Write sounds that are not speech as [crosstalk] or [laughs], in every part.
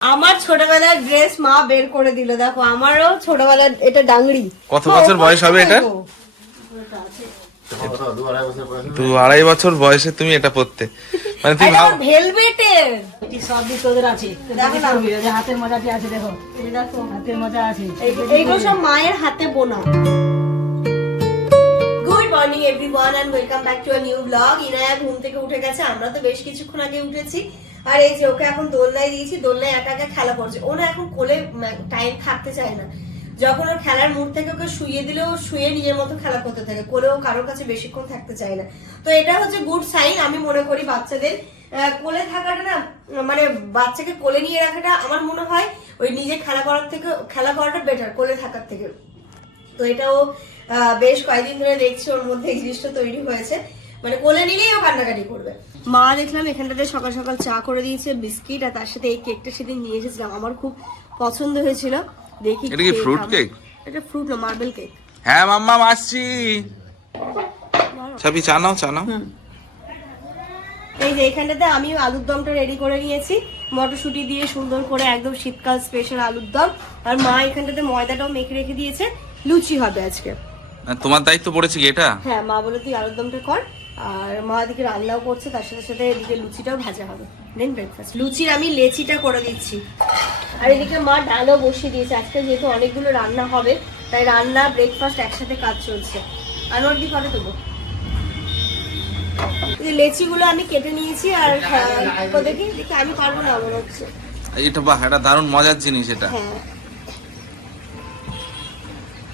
আমার ছোটবেলার ড্রেস মা বের করে দিল দেখো আমারও ছোটবেলার এটা ডাংরি। কত বছর বয়স হবে এটা? দু আড়াই বছর বয়সে তুমি এটা পড়তে মানে তুমি ভাব ভেলভেটের সব দিক তোদের আছে। তোদের কি করবি? ওই যে হাতের মজাটি আছে দেখো? হাতের মজা আছে। এইগুলো সব মায়ের হাতে বোনা। Good morning everyone and welcome back to a new blog Inaya ঘুম থেকে উঠে গেছে আমরা তো বেশ কিছুক্ষণ আগে উঠেছি। আর এই যে ওকে এখন দোলনায় দিয়েছি, দোলনায় একা একা খেলা করছে। ও না এখন কোলে টাইম থাকতে চায় না। যখন ওর খেলার মুড থেকে ওকে শুয়ে দিলে, ও শুয়ে নিজের মতো খেলা করতে থাকে। কোলেও কারোর কাছে বেশিক্ষণ থাকতে চায় না। তো এটা হচ্ছে গুড সাইন আমি মনে করি বাচ্চাদের। কোলে থাকাটা না মানে বাচ্চাকে কোলে নিয়ে রাখাটা আমার মনে হয় ওই নিজে খেলা করার থেকে, খেলা করাটা বেটার কোলে থাকার থেকে। তো এটাও বেশ কয়েকদিন ধরে দেখছি ওর মধ্যে এই জিনিসটা তৈরি হয়েছে। মানে কোলে নিলেই ও কান্নাকাটি করবে। মা দেখলাম এখানটাতে সকাল সকাল চা করে দিয়েছে বিস্কিট আর তার সাথে এই কেকটা সেদিন নিয়ে এসেছিলাম আমার খুব পছন্দ হয়েছিল। দেখি এটা কি কেমন। cake? এটা ফ্রুট না মার্বেল কেক হ্যাঁ মাম্মা আসছি। চাবি চা নাও চা নাও। এই যে এখানটাতে আমি আলুর দমটা রেডি করে নিয়েছি। মটরশুঁটি দিয়ে সুন্দর করে একদম শীতকাল স্পেশাল আলুর দম। আর মা এখানটাতে ময়দাটাও মেখে রেখে দিয়েছে। লুচি হবে আজকে। তোমার দায়িত্ব পড়েছে কি এটা? হ্যাঁ মা বলে তুই আলুর দমটা কর। আর মা এদিকে রান্নাও করছে তার সাথে সাথে এদিকে লুচিটাও ভাজা হবে। দেন ব্রেকফাস্ট লুচির আমি লেচিটা করে দিচ্ছি। আর এদিকে মা ডালও বসিয়ে দিয়েছে। আজকে যেহেতু অনেকগুলো রান্না হবে তাই রান্না ব্রেকফাস্ট একসাথে কাজ চলছে। আনোয়ার দি করে দেবো লেচিগুলো আমি কেটে নিয়েছি আর দেখি দেখি আমি পারব না মনে হচ্ছে। এটা বাহ এটা দারুণ মজার জিনিস এটা। হ্যাঁ।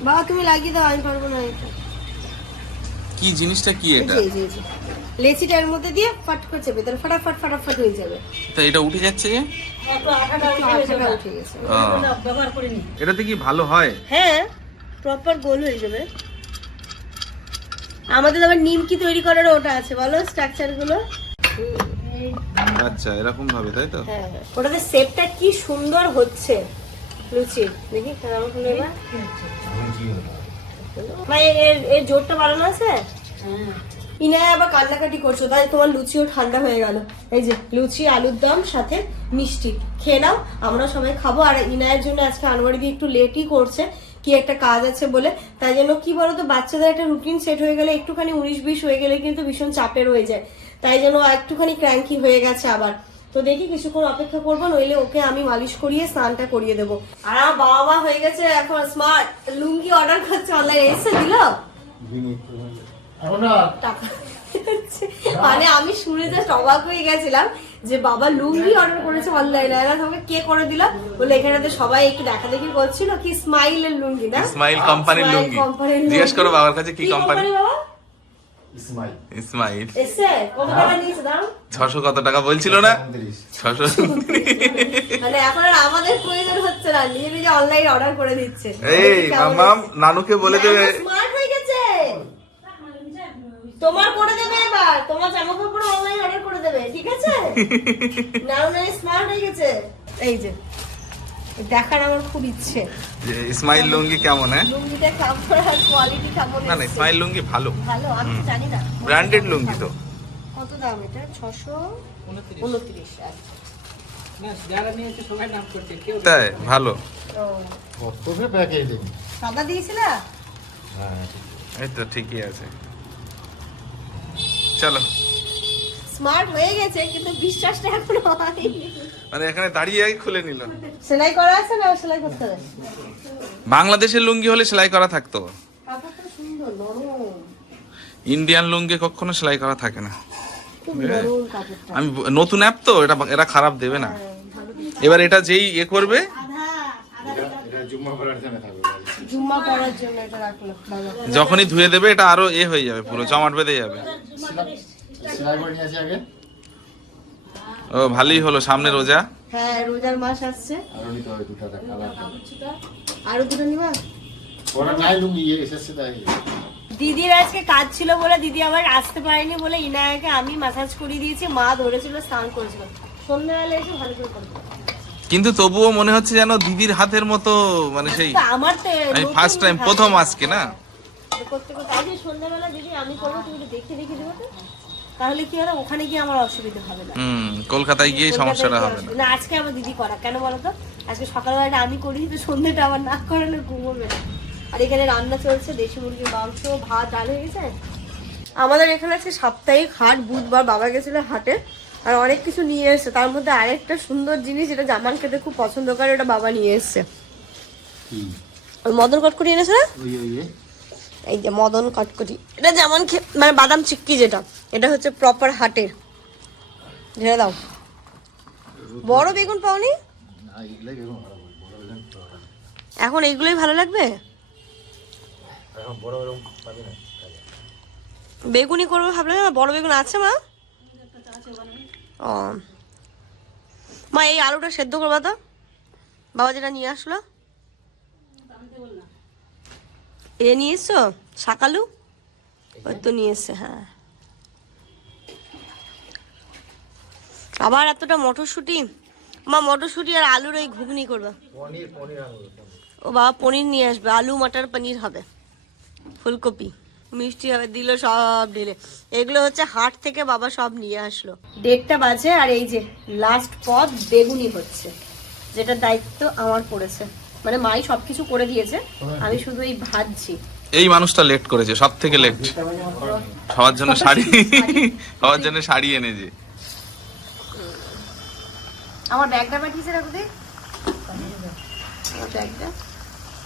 বাবা তুমি লাগিয়ে দাও আমি পারব না এটা। কি জিনিসটা কি এটা? জি জি জি। লেচিটার মধ্যে দিয়ে ফাট করে চেপে তাহলে ফাটাফাট ফাটাফাট হয়ে যাবে। তো এটা উঠে যাচ্ছে যে? করিনি। এটাতে কি ভালো হয়? হ্যাঁ প্রপার গোল হয়ে যাবে। আমাদের আবার নিমকি তৈরি করার ওটা আছে বলো স্ট্রাকচারগুলো? আচ্ছা এরকম ভাবে তাই তো? হ্যাঁ ওটাতে শেপটা কি সুন্দর হচ্ছে লুচির দেখি কেমন হলো এবার। এর জোরটা বাড়ানো আছে? ইনায় আবার কান্নাকাটি করছ তাই তোমার লুচিও ঠান্ডা হয়ে গেল। এই যে লুচি আলুর দম সাথে মিষ্টি। খেয়ে নাও আমরা সবাই খাব। আর ইনায়ের জন্য আজকে আনোয়ারি দিয়ে একটু লেটই করছে কি একটা কাজ আছে বলে। তাই জন্য কি বলতো বাচ্চাদের একটা রুটিন সেট হয়ে গেলে একটুখানি উনিশ বিশ হয়ে গেলে কিন্তু ভীষণ চাপের হয়ে যায়। তাই জন্য একটুখানি ক্র্যাঙ্কি হয়ে গেছে আবার। তো দেখি কিছুক্ষণ অপেক্ষা করব নইলে ওকে আমি মালিশ করিয়ে স্নানটা করিয়ে দেবো। আর আমার বাবা মা হয়ে গেছে এখন স্মার্ট লুঙ্গি অর্ডার করছে অনলাইন এসে দিল? টাকা মানে আমি শুনে জাস্ট অবাক হয়ে গেছিলাম যে বাবা লুঙ্গি অর্ডার করেছে অনলাইনে আর তোমাকে কে করে দিলাম বলে এখানে তো সবাই একটু দেখা দেখি করছিল কি স্মাইলের লুঙ্গি না? লুঙ্গি কোম্পানির লুঙ্গি। জিজ্ঞেস করো বাবার কাছে কি কোম্পানি বাবা? ইসমাইল। এসে কত টাকা নিয়েছে দাম? ছশো কত টাকা বলছিল না? ছশো মানে এখন আর আমাদের প্রয়োজন হচ্ছে না নিজে নিজে অনলাইন অর্ডার করে দিচ্ছে। এই মামাম নানুকে বলে দেবে। স্মার্ট হয়ে গেছে। তোমার করে দেবে এবার। তোমার জামা কাপড় অনলাইন অর্ডার করে দেবে ঠিক আছে? নাও না স্মার্ট হয়ে গেছে। এই যে দেখার আমার খুব ইচ্ছে। যে ইসমাইল লুঙ্গি কেমন হ্যাঁ? লুঙ্গিটা কাপড় আর কোয়ালিটি কেমন না না। ইসমাইল লুঙ্গি ভালো। ভালো আমি তো জানি না। ব্র্যান্ডেড লুঙ্গি তো। কত দাম এটা? ছশো উনত্রিশ। আচ্ছা। তাই ভালো। সাদা দিয়েছিল? এই তো ঠিকই আছে। চলো। স্মার্ট হয়ে গেছে কিন্তু বিশ্বাসটা এখনও হয়নি। মানে এখানে দাঁড়িয়ে খুলে নিল। সেলাই করা আছে না সেলাই করতে হবে? বাংলাদেশের লুঙ্গি হলে সেলাই করা থাকতো। ইন্ডিয়ান লুঙ্গি কখনো সেলাই করা থাকে না। খুব আমি নতুন অ্যাপ তো এটা এরা খারাপ দেবে না। হ্যাঁ, এবার এটা যেই এ করবে এটা জুম্মা করার জন্য থাকবে। জুম্মা পরার জন্য এটা রাখল। বাবা যখনই ধুয়ে দেবে এটা আরও এ হয়ে যাবে পুরো জমাট বেঁধে যাবে সেলাই করে নিয়েছি আগে ও ভালোই হলো সামনে রোজা। হ্যাঁ রোজার মাস আসছে। আরও নিতে হবে। দুটা আরও দুটো নিবা? ওরা নাই লুঙ্গি ইয়ে এসেছে তাই। দিদির আজকে কাজ ছিল বলে দিদি আবার আসতে পারেনি বলে ইনায়াকে আমি মাসাজ করিয়ে দিয়েছি মা ধরেছিল স্নান করেছিল। সন্ধ্যাবেলা এসে ভালো করে করবে কিন্তু তবুও মনে হচ্ছে যেন দিদির হাতের মতো মানে সেই আমার তো আমি ফার্স্ট টাইম প্রথম আজকে না? করতে করতে আজ এই সন্ধ্যাবেলা দিদি আমি করব তুমি দেখে দেখে দেবো তো। তাহলে কি হবে ওখানে গিয়ে আমার অসুবিধা হবে না। হুম কলকাতায় গিয়ে সমস্যাটা হবে না। না আজকে আমার দিদি করা কেন বলো তো? আজকে সকালবেলাটা আমি করি তো সন্ধ্যেটা আমার না করালে ঘুমোবে না। আর এখানে রান্না চলছে দেশি মুরগির মাংস ভাত ডাল হয়ে গেছে। আমাদের এখানে আজকে সাপ্তাহিক হাট বুধবার বাবা গেছিল হাটে আর অনেক কিছু নিয়ে এসেছে। তার মধ্যে আরেকটা সুন্দর জিনিস যেটা জামান খেতে খুব পছন্দ করে ওটা বাবা নিয়ে এসেছে। মদন কটকরি এনেছে না? ওই ওই ওই। এই যে মদন কটকটি। এটা যেমন মানে বাদাম চিক্কি যেটা, এটা হচ্ছে প্রপার হাটের। ঝেড়ে দাও। বড় বেগুন পাওনি। এখন এইগুলোই ভালো লাগবে? বেগুন করব ভাবলে বড় বেগুন আছে মা। ও। মা, এই আলুটা সেদ্ধ করবা তো? বাবা যেটা নিয়ে আসলো। এ নিয়ে এসছো শাকালু ওই তো নিয়ে এসছে হ্যাঁ। আবার এতটা মটরশুঁটি? মা মটরশুঁটি আর আলুর ওই ঘুগনি করবা। ও বাবা পনির নিয়ে আসবে। আলু মটর পনির হবে। ফুলকপি। মিষ্টি হবে দিল সব ঢেলে। এগুলো হচ্ছে হাট থেকে বাবা সব নিয়ে আসলো। দেড়টা বাজে আর এই যে লাস্ট পদ বেগুনি হচ্ছে যেটা দায়িত্ব আমার পড়েছে। মানে মাই সবকিছু করে দিয়েছে। আমি শুধু এই ভাজছি। এই মানুষটা লেট করেছে সব থেকে লেট সবার জন্য শাড়ি সবার জন্য শাড়ি এনেছে আমার ব্যাগটা পাঠিয়েছে রাখো ব্যাগটা।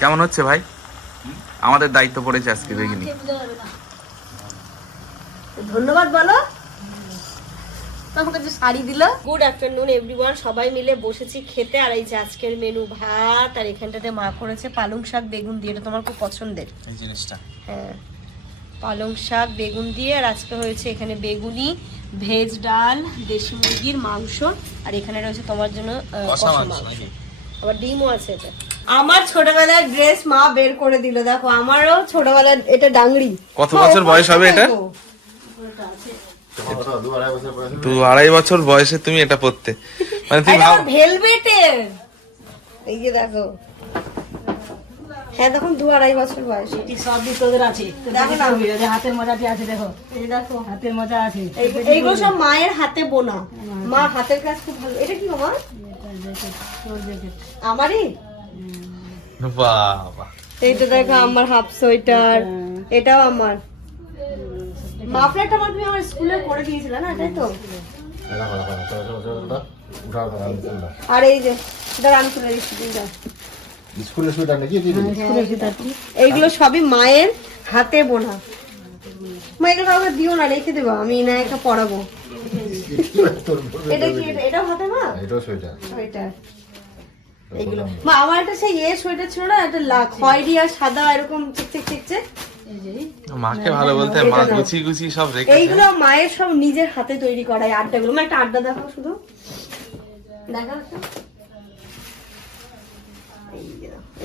কেমন হচ্ছে ভাই? আমাদের দায়িত্ব পড়েছে আজকে দেখিনি। ধন্যবাদ বলো। তোমাকে যে শাড়ি দিল। গুড আফটারনুন এভরিওয়ান সবাই মিলে বসেছি খেতে। আর এই যে আজকের মেনু ভাত আর এখানটাতে মা করেছে পালং শাক বেগুন দিয়ে। এটা তোমার খুব পছন্দের। এই জিনিসটা। হ্যাঁ। পালং শাক বেগুন দিয়ে। আর আজকে হয়েছে এখানে বেগুনি ভেজ ডাল দেশি মুরগির মাংস। আর এখানে রয়েছে তোমার জন্য কষা মাংস আবার ডিমও আছে এটা। আমার ছোটবেলার ড্রেস মা বের করে দিল। দেখো আমারও ছোটবেলার এটা ডাংরি কত বছর বয়স হবে এটা? দু আড়াই বছর বয়স দু আড়াই বছর বয়সে তুমি এটা পড়তে। মানে তুমি ভেলভেটের। এই যে দেখো। হ্যাঁ তখন দু আড়াই বছর বয়স। ঠিক তোদের আছে। দেখো না। হাতের মজাটি আছে দেখো? এই দেখো। হাতের মজা আছে। এইগুলো সব মায়ের হাতে বোনা। মা হাতের কাজ খুব ভালো। এটা কি। আমারই? বাবা এইটা দেখো আমার হাফ সোয়েটার। এটাও আমার। মাফলারটা আমার তুমি আমার স্কুলে করে দিয়েছিলে না তাই তো? দাও আমি তুললাম আর এই যে দাঁড়া আমি তুলে দিচ্ছি স্কুলের সুইটার নাকি? দিয়ে দিবি এইগুলো সবই মায়ের হাতে বোনা। মা এগুলো কাউকে দিও না রেখে দেবো আমি না একটা পড়াবো। এটা কি এটা- হাতে মা এটাও সুইটার সোয়েটার। এগুলো মা আমার একটা সেই সোয়েটার ছিল না একটা খয়েরি আর সাদা এরকম চিকচিক চিকচিক। মাকে ভালো বলতে মা এটা নাও। গুছি গুছি সব রেখেছে। এইগুলো মায়ের সব নিজের হাতে তৈরি করা এই আড্ডাগুলো মা একটা আড্ডা দেখো শুধু। দেখা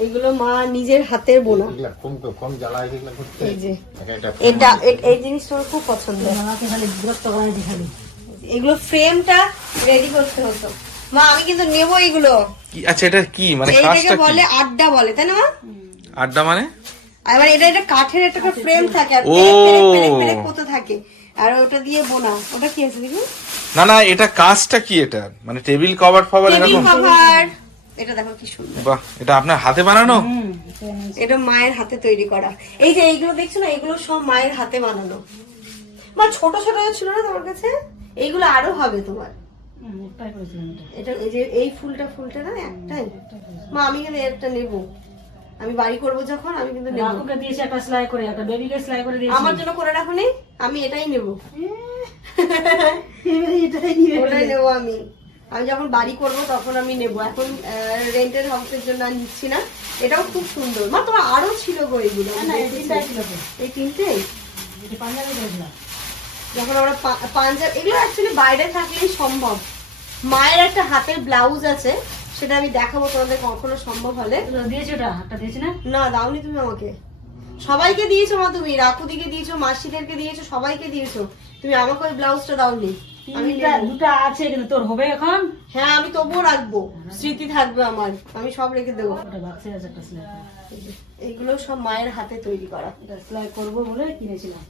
এইগুলো মা নিজের হাতের বোনা। এগুলা কম কম জ্বালায় এগুলা করতে এই যে। এটা এই জিনিসটা আমার খুব পছন্দ। আমাকে খালি বিরক্ত এগুলো ফ্রেমটা রেডি করতে হতো। মা আমি কিন্তু নেব এগুলো। কি আচ্ছা এটা কি? মানে কাজটা কি? বলে আড্ডা বলে তাই না মা? আড্ডা মানে? আবার এটা এটা কাঠের একটা ফ্রেম থাকে আর পেরেক থাকে। আর ওটা দিয়ে বোনা। ওটা কি আছে দেখি না না এটা কাজটা কি এটা? মানে টেবিল কভার ফভার টেবিল এরকম? কভার এটা দেখো কি সুন্দর। বাহ এটা আপনার হাতে বানানো? এটা মায়ের হাতে তৈরি করা। এই যে এইগুলো দেখছ না এগুলো সব মায়ের হাতে বানানো। মা ছোট ছোট ছিল না তোমার কাছে? এইগুলো আরও হবে তোমার। এটা। এই যে এই ফুলটা ফুলটা না একটাই? মা আমি কিন্তু একটা নেব। আমি বাড়ি করব যখন আমি কিন্তু নেব। দিয়েছি একটা সেলাই করে একটা বেবিকে সেলাই করে দিয়েছি। আমার জন্য করে রাখো নি আমি এটাই নেব। এটাই নিয়ে ওটাই নেব আমি। আমি যখন বাড়ি করব তখন আমি নেব। এখন রেন্টের হাউসের জন্য আর নিচ্ছি না। এটাও খুব সুন্দর। মা তোমার আরও ছিল গো এগুলো। এই তিনটাই ছিল তো। এই তিনটেই এটা পাঞ্জাবি করেছিলাম। যখন আমরা পাঞ্জাব এগুলো অ্যাকচুয়ালি বাইরে থাকলেই সম্ভব। মায়ের একটা হাতের ব্লাউজ আছে। সেটা আমি দেখাবো তোমাদের কখনো সম্ভব হলে। এগুলো দিয়েছি ওটা? একটা দিয়েছি না? না দাওনি তুমি আমাকে। সবাইকে দিয়েছ মা তুমি রাকুদিকে দিয়েছ মাসিদেরকে দিয়েছ সবাইকে দিয়েছ। তুমি আমাকে ওই ব্লাউজটা দাওনি। আমি তিনটা নেব। আছে কিন্তু তোর হবে এখন? হ্যাঁ আমি তবুও রাখব। স্মৃতি থাকবে আমার। আমি সব রেখে দেবো। এইগুলো সব মায়ের হাতে তৈরি করা। সেলাই করব বলে কিনেছিলাম।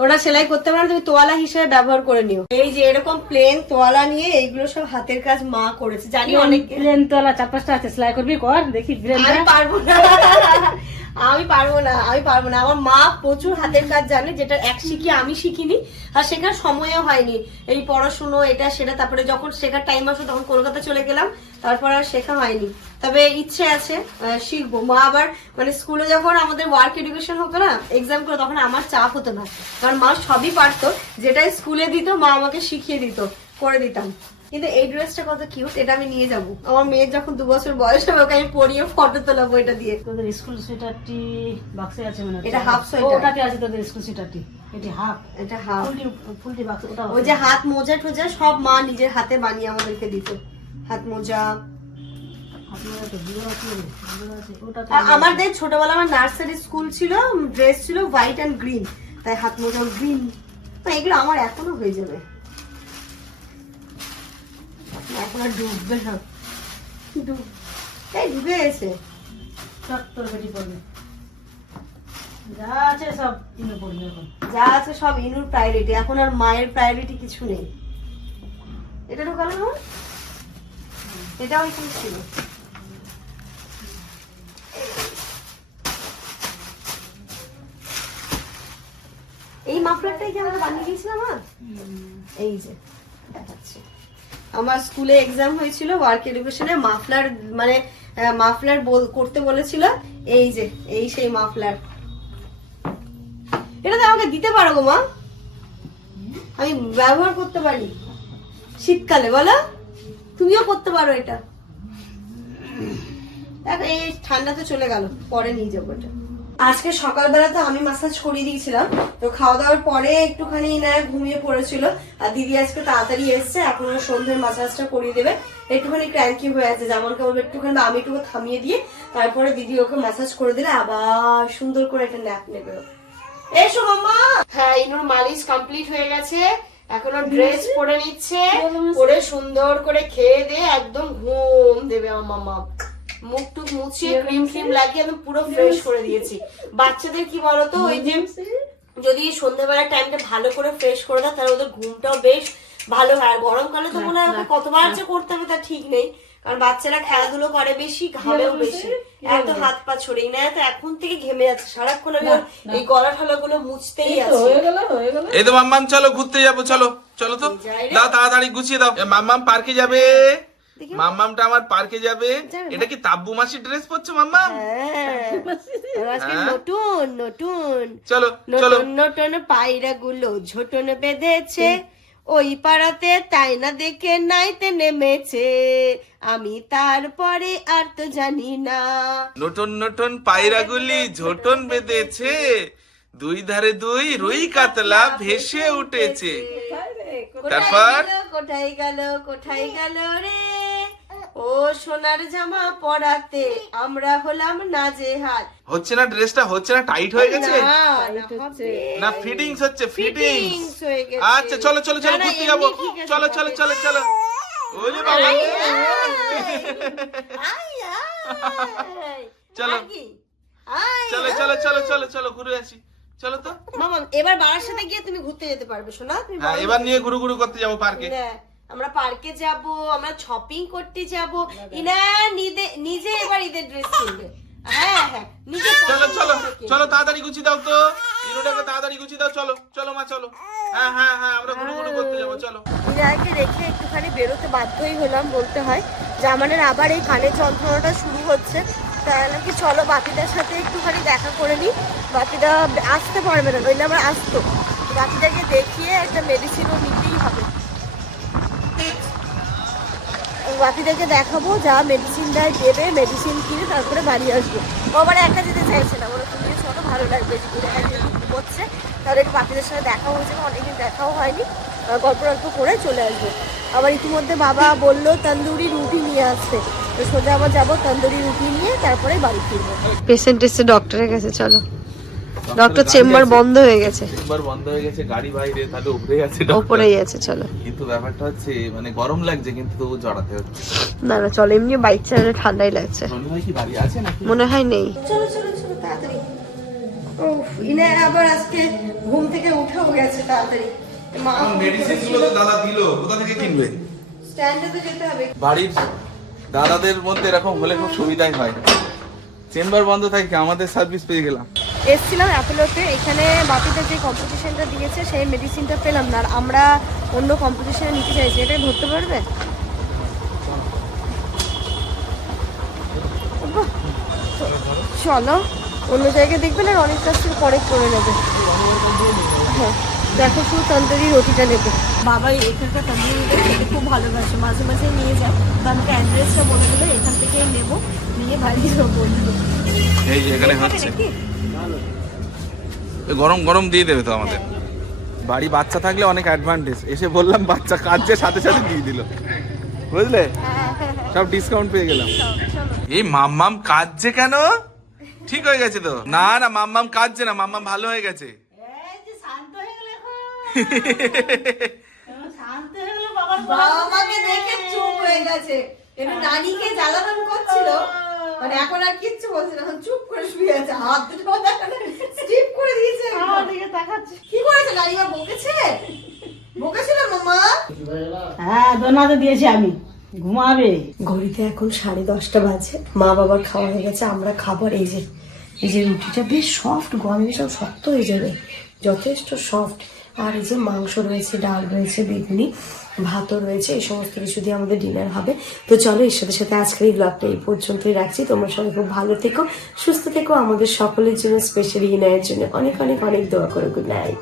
ওটা সেলাই করতে পারো তুমি তোয়ালা হিসেবে ব্যবহার করে নিও। এই যে এরকম প্লেন তোয়ালা নিয়ে এইগুলো সব হাতের কাজ মা করেছে জানি অনেক প্লেন তোয়ালা চার পাঁচটা আছে সেলাই করবি কর দেখি আমি পারব না। [laughs] আমি পারব না, আমি পারব না। আমার মা প্রচুর হাতের কাজ জানে, যেটা এক শিখি, আমি শিখিনি, আর শেখার সময়ও হয়নি। এই পড়াশুনো, এটা, সেটা, তারপরে যখন শেখার টাইম আসলো তখন কলকাতা চলে গেলাম, তারপর আর শেখা হয়নি। তবে ইচ্ছে আছে শিখব। মা আবার মানে স্কুলে যখন আমাদের ওয়ার্ক এডুকেশন হতো না এক্সাম করে, তখন আমার চাপ হতো না। কারণ মা সবই পারতো, যেটাই স্কুলে দিত, মা আমাকে শিখিয়ে দিত। করে দিতাম। কিন্তু এই ড্রেসটা কত কিউট এটা আমি নিয়ে যাব। আমার মেয়ের যখন দু বছর বয়স হবে ওকে আমি পরিয়ে ফটো তোলাবো এটা দিয়ে। তোদের স্কুল সোয়েটারটি বাক্সে আছে মনে এটা sweater। ও, ওটাতে আছে তোদের স্কুল সোয়েটারটি এটি হাফ এটা হাফ ফুলটি ফুলটি বাক্স ওটা ওই যে হাত মোজা টোজা সব মা নিজের হাতে বানিয়ে আমাদেরকে দিত। হাত মোজা। তো আমাদের ছোটবেলা আমার নার্সারি স্কুল ছিল ড্রেস ছিল হোয়াইট অ্যান্ড গ্রিন তাই হাত মোজা গ্রিন এগুলো আমার এখনও হয়ে যাবে। ডুববে না ডুব। এই ডুবে সব তোর বেটি পড়বে। যা আছে সব কিনে পড়বে এখন। যা আছে সব ইনুর প্রায়োরিটি এখন আর মায়ের প্রায়োরিটি কিছু নেই। এটা ঢোকালো না? এটাও এখানে ছিল। এই মাফলারটাই কি আমরা বানিয়ে দিয়েছিলাম এই যে দেখাচ্ছি। আমার স্কুলে এক্সাম হয়েছিল ওয়ার্ক এডুকেশনে মাফলার মানে মাফলার করতে বলেছিল, এই যে, এই সেই মাফলার। এটা তো আমাকে দিতে পারো গো মা। আমি ব্যবহার করতে পারি। শীতকালে, বলো। তুমিও করতে পারো এটা। দেখো, এই ঠান্ডা তো চলে গেল, পরে নিয়ে যাব এটা। আজকে সকালবেলা তো আমি মাসাজ করিয়ে দিয়েছিলাম। তো খাওয়া দাওয়ার পরে একটুখানি না ঘুমিয়ে পড়েছিল। আর দিদি আজকে তাড়াতাড়ি এসছে এখন সন্ধ্যের মাসাজটা করিয়ে দেবে। একটুখানি ক্র্যাঙ্কি হয়ে আছে যেমনকে বলব একটুখানি আমি একটু থামিয়ে দিয়ে তারপরে দিদি ওকে মাসাজ করে দিলে আবার সুন্দর করে একটা ন্যাপ নেবে এসো মাম্মা! হ্যাঁ ইনুর মালিশ কমপ্লিট হয়ে গেছে। এখনও ড্রেস পরে নিচ্ছে। পরে সুন্দর করে খেয়ে দিয়ে একদম ঘুম দেবে আমার মামা মুখ টুক মুছিয়ে ক্রিম ক্রিম লাগিয়ে আমি পুরো ফ্রেশ করে দিয়েছি। বাচ্চাদের কি বলতো ওই যে যদি সন্ধ্যাবেলার টাইমটা ভালো করে ফ্রেশ করে দেয় তাহলে ওদের ঘুমটাও বেশ ভালো হয়। আর গরমকালে তো মনে হয় কতবার যে করতে হবে তা ঠিক নেই। কারণ বাচ্চারা খেলাধুলো করে বেশি ঘামেও বেশি। এত হাত পা ছড়েই না তো এখন থেকে ঘেমে যাচ্ছে। সারাক্ষণ আমি এই গলা ঠলা গুলো মুছতেই আছি এই তো মাম্মাম চলো ঘুরতে যাব চলো। চলো তো। দাও তাড়াতাড়ি গুছিয়ে দাও। এ, মাম্মাম পার্কে যাবে? মাম্মামটা আমার পার্কে যাবে। এটা কি তাব্বু মাসির ড্রেস পরছো মাম্মাম? হ্যাঁ। হ্যাঁ? নতুন নতুন। চলো চলো। নতুন পায়রা গুলো ঝোটন বেঁধেছে। ওই পাড়াতে তাই না দেখে নাইতে নেমেছে। আমি তারপরে আর তো জানি না। নতুন নতুন পায়রাগুলি ঝোটন বেঁধেছে। দুই ধারে দুই রুই কাতলা ভেসে উঠেছে। তারপর? কোথায় গেল? কোথায় গেল রে? ও সোনার জামা পরাতে আমরা হলাম নাজেহাল। হচ্ছে না ড্রেসটা? হচ্ছে না টাইট হয়ে গেছে? না, ফিটিংস হচ্ছে। ফিটিংস হয়ে। আচ্ছা চলো চলো চলো ঘুরতে যাব। চলো চলো চলো চলো। ওরে বাবা। আয়, আয়, আয়। চলো। চলো চলো চলো চলো চলো ঘুরে আসি। চলো তো। মামা এবার বাবার সাথে গিয়ে তুমি ঘুরতে যেতে পারবে শোনা তুমি হ্যাঁ এবার নিয়ে ঘুরু ঘুরু করতে যাব পার্কে হ্যাঁ, আমরা পার্কে যাব আমরা শপিং করতে যাব। ইনা নিজে নিজে এবার ঈদের ড্রেস কিনবে। হ্যাঁ হ্যাঁ নিজে চলো চলো চলো তাড়াতাড়ি গুছিয়ে দাও তো। ইরোটাকে তাড়াতাড়ি গুছিয়ে দাও চলো চলো মা চলো। হ্যাঁ হ্যাঁ হ্যাঁ আমরা ঘুরু ঘুরু করতে যাব চলো। ইনাকে রেখে একটুখানি বেরোতে বাধ্যই হলাম বলতে হয়। জামানের আবার এই কানের যন্ত্রণাটা শুরু হচ্ছে। তাহলে কি চলো বাপিদার সাথে একটুখানি দেখা করে নিই। বাপিদা আসতে পারবে না নইলে আমরা আসতো। বাপিদাকে দেখিয়ে একটা মেডিসিনও নিতেই হবে। বাপিদাকে দেখাবো, যা মেডিসিন দেয়, দেবে মেডিসিন কিনে তারপরে বাড়ি আসব। ও আবার একা যেতে চাইছে না বলে তুমি চলো ভালো লাগবে, যে ঘুরে ঘুমোচ্ছে তাহলে একটু বাপিদের সাথে দেখা হয়ে যাবে অনেকদিন দেখাও হয়নি। গল্প গল্প করে চলে আসব। আবার ইতিমধ্যে বাবা বলল, তন্দুরি রুটি নিয়ে আসতে। তো সোজা আবার যাব, তন্দুরি রুটি নিয়ে তারপরে বাড়ি ফিরবো। পেশেন্ট এসে ডক্টরের কাছে, চলো। ডক্টর চেম্বার বন্ধ হয়ে গেছে। চেম্বার বন্ধ হয়ে গেছে গাড়ি বাইরে তাহলে উপরে আছে ওপরেই আছে চলো। কিন্তু ব্যাপারটা হচ্ছে মানে গরম লাগছে কিন্তু তবু জড়াতে হচ্ছে। না না চলো এমনি বাইক চালালে ঠান্ডাই লাগছে। মনে হয় কি বাড়ি আছে নাকি? মনে হয় নেই। চলো চলো চলো তাড়াতাড়ি। উফ, ইনায়া আবার আজকে ঘুম থেকে উঠেও গেছে তাড়াতাড়ি। মা মেডিসিনগুলো তো দাদা দিল কোথা থেকে কিনবে? স্ট্যান্ডে তো যেতে হবে। বাড়ির দাদাদের মধ্যে এরকম হলে খুব সুবিধাই হয়। চেম্বার বন্ধ থাকে আমাদের সার্ভিস পেয়ে গেলাম। এসছিলাম অ্যাপোলোতে এখানে বাপিতে যে কম্পিটিশনটা দিয়েছে সেই মেডিসিনটা পেলাম না। আর আমরা অন্য কম্পিটিশনে নিতে চাইছি। এটা ধরতে পারবে? বাহ, চলো অন্য জায়গায় দেখবেন আর অনেক কাছ থেকে পরে করে নেবে। হ্যাঁ দেখো শুধু তন্দুরি রুটিটা নেবে। বাবা এখানকার তন্দুরি রুটি খেতে খুব ভালোবাসে। মাঝে মাঝে নিয়ে যায় তো আমাকে অ্যাড্রেসটা বলে দেবে এখান থেকেই নেব। নিয়ে বাড়ি বলব এই যে এখানে হচ্ছে গরম গরম দিয়ে দেবে তো আমাদের। বাড়ি বাচ্চা থাকলে অনেক অ্যাডভান্টেজ এসে বললাম বাচ্চা কাজে সাথে সাথে দিয়ে দিল। বুঝলে? সব ডিসকাউন্ট পেয়ে গেলাম। এই মাম্মাম কাজছে কেন? ঠিক হয়ে গেছে তো। না না মাম্মাম কাজছে না মাম্মাম ভালো হয়ে গেছে। শান্ত হয়ে গেলে [laughs] শান্ত হয়ে গেলে বাবার বাবা মাকে দেখে চুপ হয়ে গেছে। একটু নানিকে জ্বালাতন করছিল। মানে এখন আর কিচ্ছু বলছে না। এখন চুপ করে শুয়ে আছে। হাত দুটো স্টিপ করে দিয়েছে আমার দিকে তাকাচ্ছে। কি করেছে? বকেছে? বকেছিল মামা হ্যাঁ দোনাতে দিয়েছি আমি। ঘুমাবে। ঘড়িতে এখন সাড়ে দশটা বাজে। মা বাবার খাওয়া হয়ে গেছে আমরা খাবার এই যে এই যে রুটিটা বেশ সফট গরমে সব শক্ত হয়ে যাবে। যথেষ্ট সফট আর এই যে মাংস রয়েছে ডাল রয়েছে বেগুনি। ভাতও রয়েছে, এই সমস্ত কিছু দিয়ে আমাদের ডিনার হবে। তো চলো, এর সাথে সাথে আজকের এই ব্লগটা এই পর্যন্তই রাখছি। তোমরা সবাই খুব ভালো থেকো, সুস্থ থেকো। আমাদের সকলের জন্য স্পেশালি ইনায়ের জন্য অনেক অনেক অনেক দোয়া করো। Good night